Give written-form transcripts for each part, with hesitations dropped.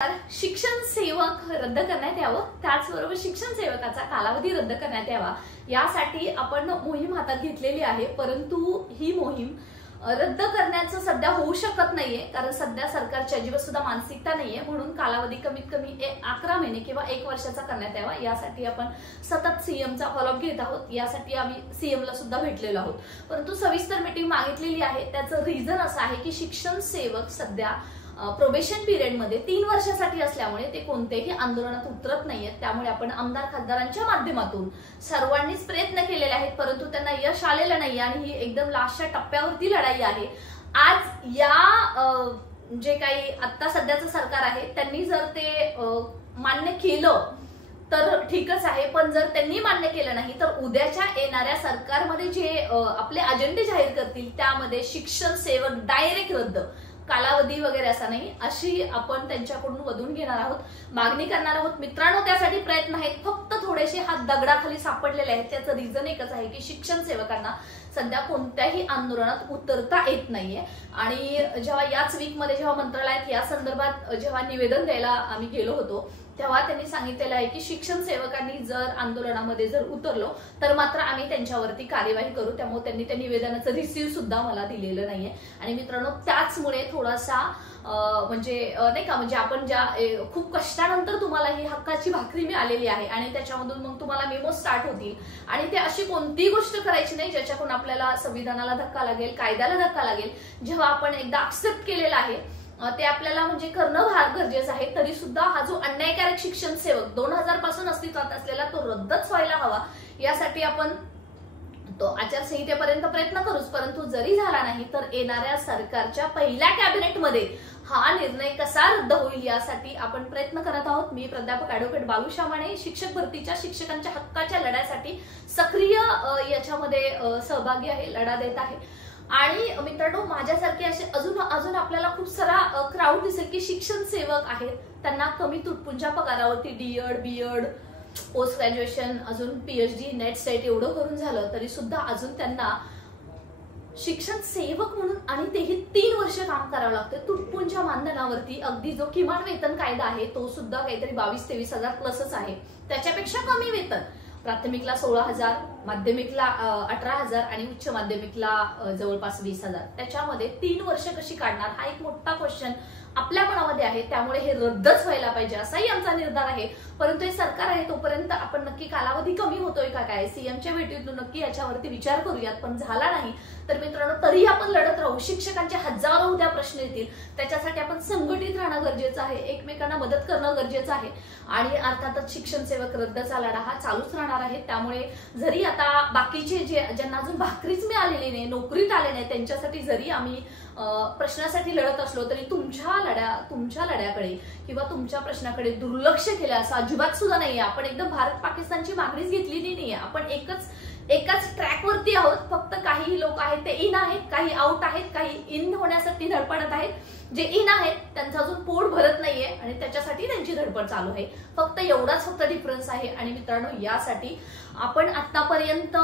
शिक्षण सेवक रद्द करण्यात यावं, त्याचबरोबर शिक्षण सेवकाचा कालावधी रद्द करण्यात यावा यासाठी आपण मोहीम हातात घेतलेली आहे। परंतु ही मोहीम रद्द करण्याचं सध्या होऊ शकत नाहीये, कारण सध्या सरकारची अजिबात सुद्धा मानसिकता नाहीये। म्हणून कालावधी कमीत कमी 11 महिने किंवा 1 वर्षाचा करण्यात यावा यासाठी आपण सतत सीएमचा फॉलोअप घेत आहोत। यासाठी आम्ही सीएमला सुद्धा भेटलेलो आहोत, परंतु सविस्तर मीटिंग मागितलेली आहे। त्याचं रिझन असं आहे की शिक्षण सेवक सध्या प्रोबेशन पिरियड मध्ये 3 वर्षासाठी असल्यामुळे ते कोणत्याही आंदोलनात उतरत नाहीयेत। त्यामुळे आपण आमदार खासदारांच्या माध्यमातून सर्वांनीच प्रयत्न केलेले आहेत, परंतु त्यांना यश आलेलं नाही आणि ही एकदम लास्टच्या टप्प्यावरती लढाई आहे। आज या जे काही आता सध्याचं सरकार आहे त्यांनी जर ते मान्य केलं तर ठीकच आहे, पण जर त्यांनी मान्य केलं नाही तर उद्याच्या येणाऱ्या सरकारमध्ये जे आपले अजेंडे जाहीर करतील त्यामध्ये शिक्षण सेवक डायरेक्ट रद्द, कालावधी वगैरे असा नाही अशी आपण त्यांच्याकडून वधून घेणार आहोत, मागणी करणार आहोत। मित्रांनो, त्यासाठी प्रयत्न आहेत, फक्त थोडेसे हात दगडाखाली सापडलेले आहेत। त्याचं रिझन एकच आहे की शिक्षण सेवकांना सध्या कोणत्याही आंदोलनात उतरता येत नाहीये। आणि जेव्हा याच वीकमध्ये जेव्हा मंत्रालयात या संदर्भात जेव्हा निवेदन द्यायला आम्ही गेलो होतो तेव्हा त्यांनी सांगितलेलं आहे की शिक्षण सेवकांनी जर आंदोलनामध्ये जर उतरलो तर मात्र आम्ही त्यांच्यावरती कार्यवाही करू। त्यामुळे त्यांनी त्या निवेदनाचं रिसीव्ह सुद्धा मला दिलेलं नाहीये। आणि मित्रांनो, त्याचमुळे थोडासा म्हणजे नाही का, म्हणजे आपण ज्या खूप कष्टानंतर तुम्हाला ही हक्काची भाकरी मिळालेली आहे आणि त्याच्यामधून मग तुम्हाला मेमो स्टार्ट होतील आणि ते अशी कोणतीही गोष्ट करायची नाही ज्याच्याकडून आपल्याला संविधानाला धक्का लागेल, कायद्याला धक्का लागेल। जेव्हा आपण एकदा एक्सेप्ट केलेलं आहे ते आपल्याला म्हणजे करणं भाग गरजेचं आहे। तरी सुद्धा हा जो अन्यायकारक शिक्षण सेवक 2000 पासून अस्तित्वात असलेला तो रद्दच व्हायला हवा यासाठी आपण तो आचारसंहितेपर्यंत प्रयत्न करूच। परंतु जरी झाला नाही तर येणाऱ्या सरकारच्या पहिल्या कॅबिनेटमध्ये हा निर्णय कसा रद्द होईल यासाठी आपण प्रयत्न करत आहोत। मी प्राध्यापक ॲडव्होकेट बालू शामाणे शिक्षक भरतीच्या शिक्षकांच्या हक्काच्या लढ्यासाठी सक्रिय याच्यामध्ये सहभागी आहे, लढा देत आहे। आणि मित्रांनो, माझ्यासारखे असे अजून आपल्याला खूप सारा क्राऊड दिसेल की शिक्षण सेवक आहेत, त्यांना कमी तुटपुंच्या पगारावरती डीएड, बीएड, पोस्ट ग्रॅज्युएशन, अजून पीएचडी, नेट सेट एवढं करून झालं तरी सुद्धा अजून त्यांना शिक्षण सेवक म्हणून आणि तेही 3 वर्ष काम करावं लागतं तुटपुंच्या मानधनावरती। अगदी जो किमान वेतन कायदा आहे तो सुद्धा काहीतरी 22-23 हजार प्लसच आहे, त्याच्यापेक्षा कमी वेतन। प्राथमिकला 16,000, माध्यमिकला 18,000 आणि उच्च माध्यमिकला जवळपास 20,000। त्याच्यामध्ये 3 वर्ष कशी काढणार हा एक मोठा क्वेश्चन आपल्या मनामध्ये आहे। त्यामुळे हे रद्दच व्हायला पाहिजे असाही आमचा निर्धार आहे। परंतु हे सरकार आहे तोपर्यंत आपण नक्की कालावधी कमी होतोय का काय सीएमच्या भेटीतून नक्की याच्यावरती विचार करूयात। पण झाला नाही तर मित्रांनो तरी आपण लढत राहू। शिक्षकांचे हजारो उद्या प्रश्न येतील, त्याच्यासाठी आपण संघटित राहणं गरजेचं आहे, एकमेकांना मदत करणं गरजेचं आहे। आणि अर्थातच शिक्षण सेवक रद्दचा लढा हा चालूच राहणार आहे। त्यामुळे जरी आता बाकीचे ज्यांना अजून भाकरीच मिळालेली नाही, नोकरीत आले नाही, त्यांच्यासाठी जरी आम्ही प्रश्नासाठी लढत असलो तरी तुमच्या लढ्याकडे किंवा तुमच्या प्रश्नाकडे दुर्लक्ष केलं असं अजिबात सुद्धा नाहीये। आपण एकदम भारत पाकिस्तानची मागणीच घेतलेली नाहीये, आपण एकाच ट्रॅकवरती आहोत। फक्त काही लोक आहेत ते इन आहेत, काही आउट आहेत, काही इन होण्यासाठी धडपडत आहेत। जे इन आहेत त्यांचं अजून पोट भरत नाहीये आणि त्याच्यासाठी त्यांची धडपड चालू आहे। फक्त एवढाच डिफरन्स आहे। आणि मित्रांनो, यासाठी आपण आतापर्यंत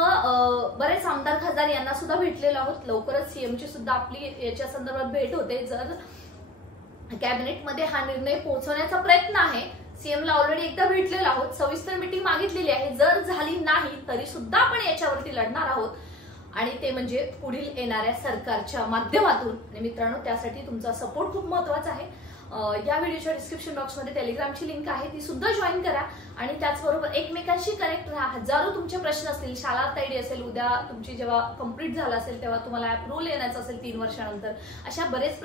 बरेच आमदार खासदार यांना सुद्धा भेटलेलो आहोत। लवकरच सीएमची सुद्धा आपली याच्या संदर्भात भेट होते। जर कॅबिनेटमध्ये हा निर्णय पोहोचवण्याचा प्रयत्न आहे, सीएमला ऑलरेडी एकदा भेटलेलो आहोत, सविस्तर मीटिंग मागितलेली आहे। जर झाली नाही तरी सुद्धा आपण याच्यावरती लढणार आहोत आणि ते म्हणजे पुढील येणाऱ्या सरकारच्या माध्यमातून। आणि मित्रांनो, त्यासाठी तुमचा सपोर्ट खूप महत्वाचा आहे। या व्हिडिओच्या डिस्क्रिप्शन बॉक्समध्ये टेलिग्रामची लिंक आहे, ती सुद्धा जॉईन करा। आणि त्याचबरोबर एकमेकांशी कनेक्ट राहा। हजारो तुमचे प्रश्न असतील, शाळा आयडी असेल, उद्या तुमची जेव्हा कंप्लीट झाला असेल तेव्हा तुम्हाला अप्रूव्हल येण्याचं असेल 3 वर्षानंतर, अशा बरेच